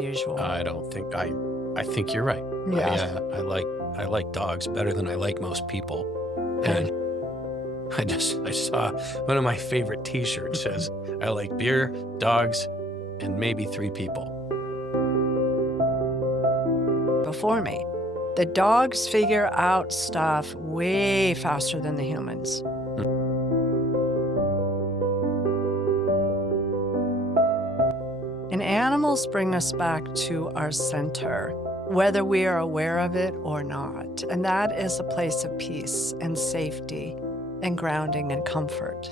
usual. I don't think I think you're right. Yeah. I like dogs better than I like most people. And And I saw one of my favorite T-shirts says, "I like beer, dogs, and maybe 3 people." before me, the dogs figure out stuff way faster than the humans. And animals bring us back to our center, whether we are aware of it or not. And that is a place of peace and safety and grounding and comfort.